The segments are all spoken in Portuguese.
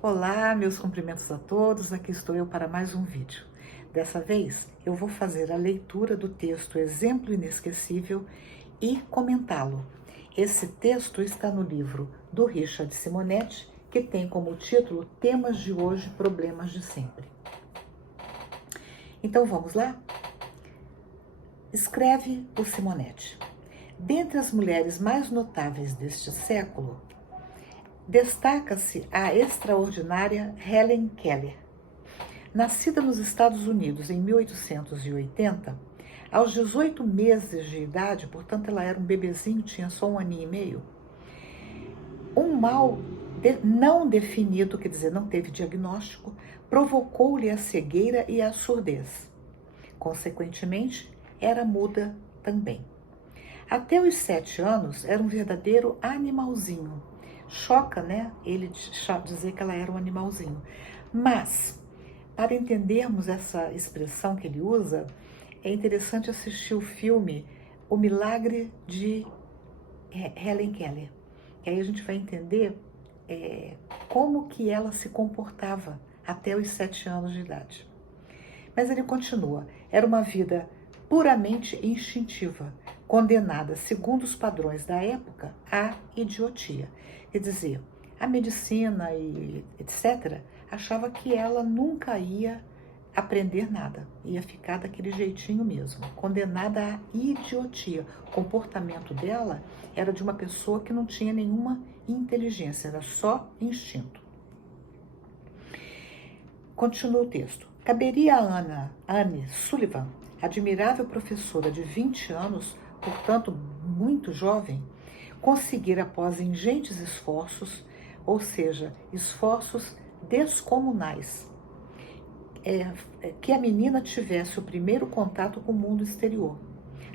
Olá, meus cumprimentos a todos, aqui estou eu para mais um vídeo. Dessa vez eu vou fazer a leitura do texto Exemplo Inesquecível e comentá-lo. Esse texto está no livro do Richard Simonetti, que tem como título Temas de Hoje, Problemas de Sempre. Então vamos lá? Escreve o Simonetti. Dentre as mulheres mais notáveis deste século, destaca-se a extraordinária Helen Keller. Nascida nos Estados Unidos em 1880, aos 18 meses de idade, portanto ela era um bebezinho, tinha só 1 ano e meio, um mal não definido, quer dizer, não teve diagnóstico, provocou-lhe a cegueira e a surdez. Consequentemente, era muda também. Até os 7 anos, era um verdadeiro animalzinho. Choca, né? Ele dizer que ela era um animalzinho. Mas, para entendermos essa expressão que ele usa, é interessante assistir o filme O Milagre de Helen Keller. E aí a gente vai entender como que ela se comportava até os 7 anos de idade. Mas ele continua, era uma vida puramente instintiva, condenada, segundo os padrões da época, à idiotia. Quer dizer, a medicina e etc. achava que ela nunca ia aprender nada, ia ficar daquele jeitinho mesmo, condenada à idiotia. O comportamento dela era de uma pessoa que não tinha nenhuma inteligência, era só instinto. Continua o texto. Caberia a Anne Sullivan, admirável professora de 20 anos, portanto muito jovem, conseguir após ingentes esforços, ou seja, esforços descomunais, que a menina tivesse o primeiro contato com o mundo exterior,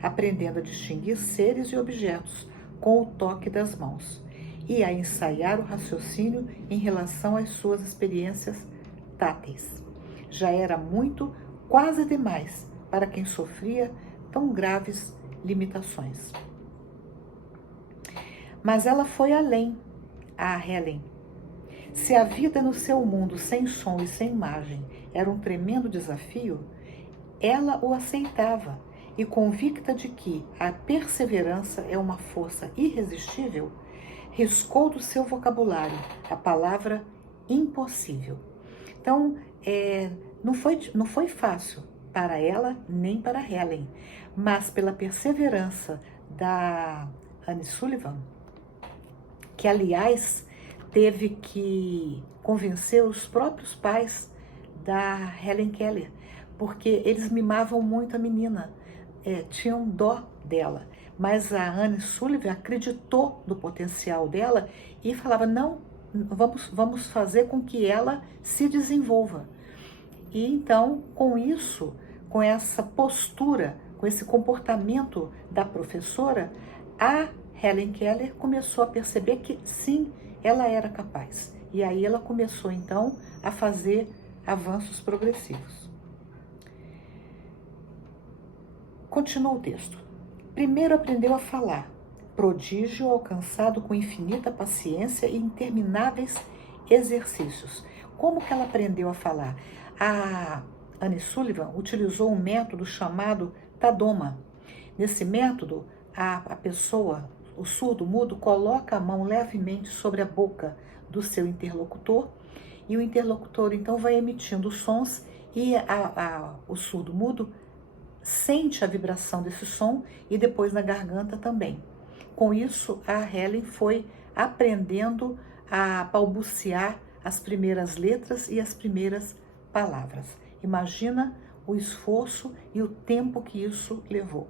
aprendendo a distinguir seres e objetos com o toque das mãos e a ensaiar o raciocínio em relação às suas experiências táteis. Já era muito, quase demais, para quem sofria tão graves limitações. Mas ela foi além, a Helen. Se a vida no seu mundo sem som e sem imagem era um tremendo desafio, ela o aceitava e, convicta de que a perseverança é uma força irresistível, riscou do seu vocabulário a palavra impossível. Então, não foi fácil para ela nem para Helen, mas pela perseverança da Anne Sullivan, que aliás teve que convencer os próprios pais da Helen Keller, porque eles mimavam muito a menina, tinham dó dela. Mas a Anne Sullivan acreditou no potencial dela e falava, não, vamos fazer com que ela se desenvolva. E então, com isso, com essa postura, com esse comportamento da professora, a Helen Keller começou a perceber que sim, ela era capaz. E aí ela começou então a fazer avanços progressivos. Continua o texto. Primeiro aprendeu a falar, prodígio alcançado com infinita paciência e intermináveis exercícios. Como que ela aprendeu a falar? A Anne Sullivan utilizou um método chamado Tadoma. Nesse método, a pessoa, o surdo-mudo, coloca a mão levemente sobre a boca do seu interlocutor e o interlocutor então vai emitindo sons e o surdo-mudo sente a vibração desse som e depois na garganta também. Com isso, a Helen foi aprendendo a balbuciar as primeiras letras e as primeiras palavras. Imagina o esforço e o tempo que isso levou.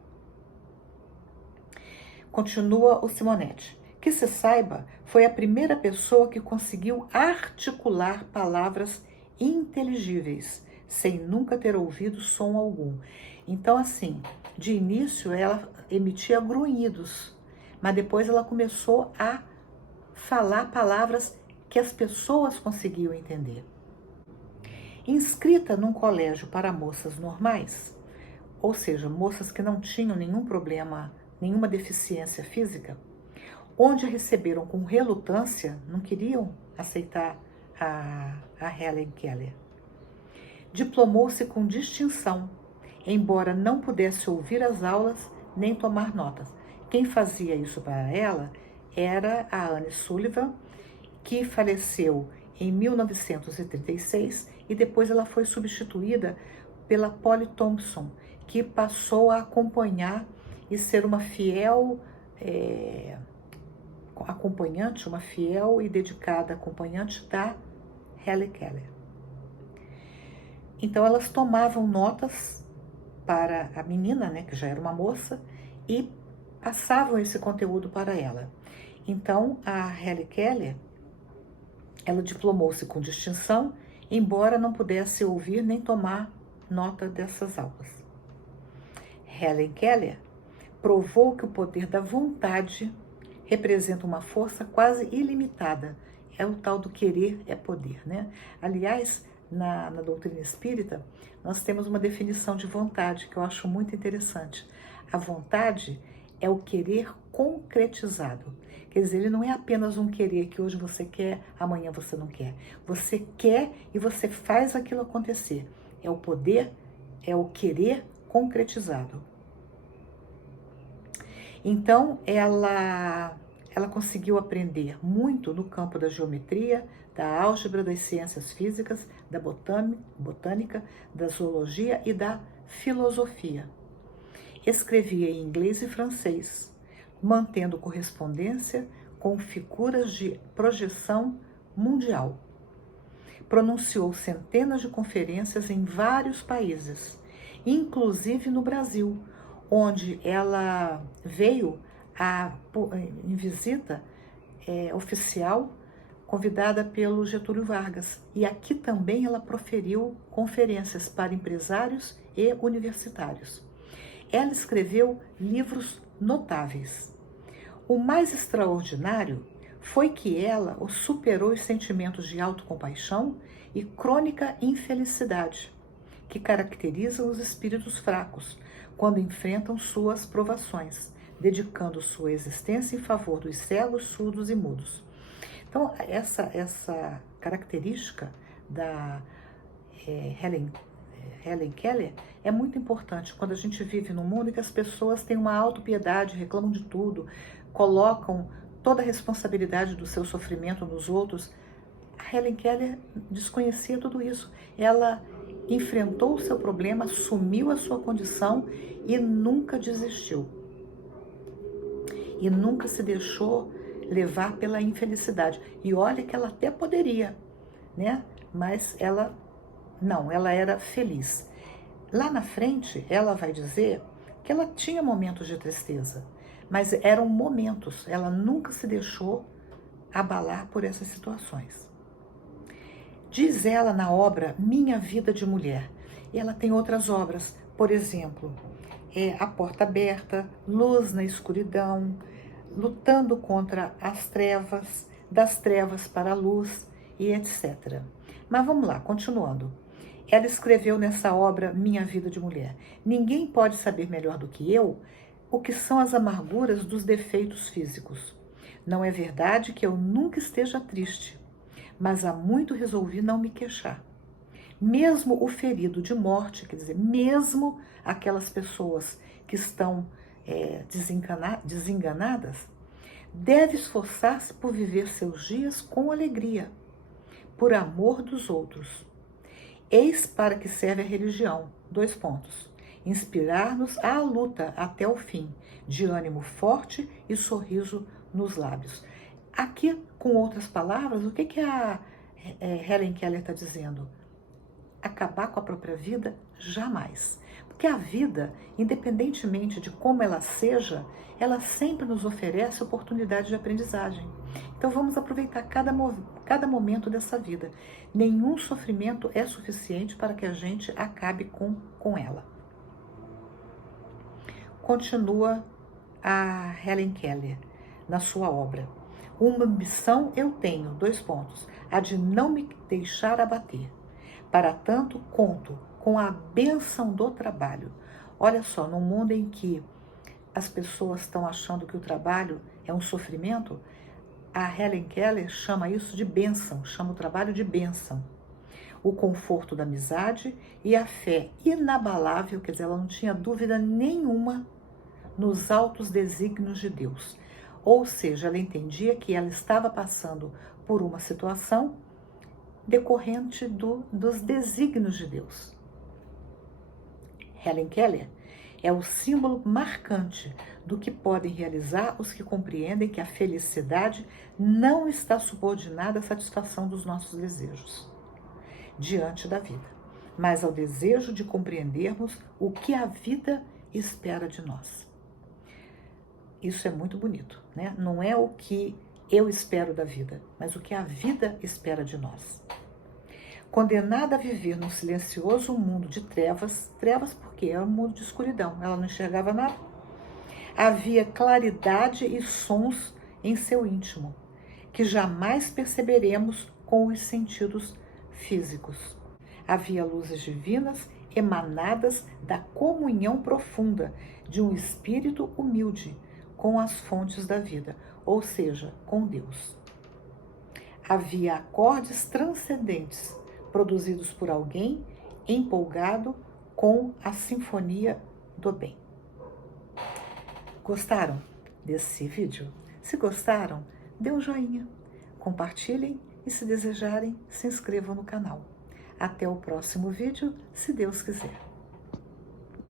Continua o Simonetti. Que se saiba, foi a primeira pessoa que conseguiu articular palavras inteligíveis, sem nunca ter ouvido som algum. Então, assim, de início ela emitia grunhidos, mas depois ela começou a falar palavras que as pessoas conseguiam entender. Inscrita num colégio para moças normais, ou seja, moças que não tinham nenhum problema, nenhuma deficiência física, onde receberam com relutância, não queriam aceitar a Helen Keller. Diplomou-se com distinção, embora não pudesse ouvir as aulas nem tomar notas. Quem fazia isso para ela era a Anne Sullivan, que faleceu em 1936 e depois ela foi substituída pela Polly Thompson, que passou a acompanhar e ser uma fiel acompanhante, uma fiel e dedicada acompanhante da Helen Keller. Então elas tomavam notas para a menina, né, que já era uma moça, e passavam esse conteúdo para ela. Então a Helen Keller, ela diplomou-se com distinção, embora não pudesse ouvir nem tomar nota dessas aulas. Helen Keller provou que o poder da vontade representa uma força quase ilimitada. É o tal do querer é poder, né? Aliás, na doutrina espírita, nós temos uma definição de vontade que eu acho muito interessante. A vontade é o querer concretizado. Quer dizer, ele não é apenas um querer que hoje você quer, amanhã você não quer. Você quer e você faz aquilo acontecer. É o poder, é o querer concretizado. Então, ela conseguiu aprender muito no campo da geometria, da álgebra, das ciências físicas, da botânica, da zoologia e da filosofia. Escrevia em inglês e francês, mantendo correspondência com figuras de projeção mundial. Pronunciou centenas de conferências em vários países, inclusive no Brasil, onde ela veio em visita oficial, convidada pelo Getúlio Vargas. E aqui também ela proferiu conferências para empresários e universitários. Ela escreveu livros notáveis. O mais extraordinário foi que ela superou os sentimentos de autocompaixão e crônica infelicidade, que caracterizam os espíritos fracos quando enfrentam suas provações, dedicando sua existência em favor dos cegos, surdos e mudos. Então, essa característica da Helen Keller é muito importante quando a gente vive num mundo em que as pessoas têm uma autopiedade, reclamam de tudo, colocam toda a responsabilidade do seu sofrimento nos outros. A Helen Keller desconhecia tudo isso. Ela enfrentou o seu problema, assumiu a sua condição e nunca desistiu. E nunca se deixou levar pela infelicidade. E olha que ela até poderia, né? Mas ela não, ela era feliz. Lá na frente, ela vai dizer que ela tinha momentos de tristeza, mas eram momentos, ela nunca se deixou abalar por essas situações. Diz ela na obra Minha Vida de Mulher, e ela tem outras obras, por exemplo, A Porta Aberta, Luz na Escuridão, Lutando contra as Trevas, Das Trevas para a Luz e etc. Mas vamos lá, continuando. Ela escreveu nessa obra Minha Vida de Mulher: ninguém pode saber melhor do que eu o que são as amarguras dos defeitos físicos. Não é verdade que eu nunca esteja triste, mas há muito resolvi não me queixar. Mesmo o ferido de morte, quer dizer, mesmo aquelas pessoas que estão desenganadas, deve esforçar-se por viver seus dias com alegria, por amor dos outros. Eis para que serve a religião. : inspirar-nos à luta até o fim, de ânimo forte e sorriso nos lábios. Aqui, com outras palavras, o que a Helen Keller está dizendo? Acabar com a própria vida? Jamais. Porque a vida, independentemente de como ela seja, ela sempre nos oferece oportunidade de aprendizagem. Então vamos aproveitar cada momento dessa vida. Nenhum sofrimento é suficiente para que a gente acabe com ela. Continua a Helen Keller na sua obra. Uma ambição eu tenho, : a de não me deixar abater. Para tanto, conto com a bênção do trabalho. Olha só, num mundo em que as pessoas estão achando que o trabalho é um sofrimento, A Helen Keller chama isso de bênção, chama o trabalho de bênção. O conforto da amizade e a fé inabalável, quer dizer, ela não tinha dúvida nenhuma nos altos desígnios de Deus. Ou seja, ela entendia que ela estava passando por uma situação decorrente dos desígnios de Deus. Helen Keller é o símbolo marcante do que podem realizar os que compreendem que a felicidade não está subordinada à satisfação dos nossos desejos diante da vida, mas ao desejo de compreendermos o que a vida espera de nós. Isso é muito bonito, né? Não é o que eu espero da vida, mas o que a vida espera de nós. Condenada a viver num silencioso mundo de trevas, trevas porque é um mundo de escuridão, ela não enxergava nada. Havia claridade e sons em seu íntimo, que jamais perceberemos com os sentidos físicos. Havia luzes divinas emanadas da comunhão profunda de um espírito humilde com as fontes da vida, ou seja, com Deus. Havia acordes transcendentes produzidos por alguém empolgado com a sinfonia do bem. Gostaram desse vídeo? Se gostaram, dê um joinha, compartilhem e, se desejarem, se inscrevam no canal. Até o próximo vídeo, se Deus quiser.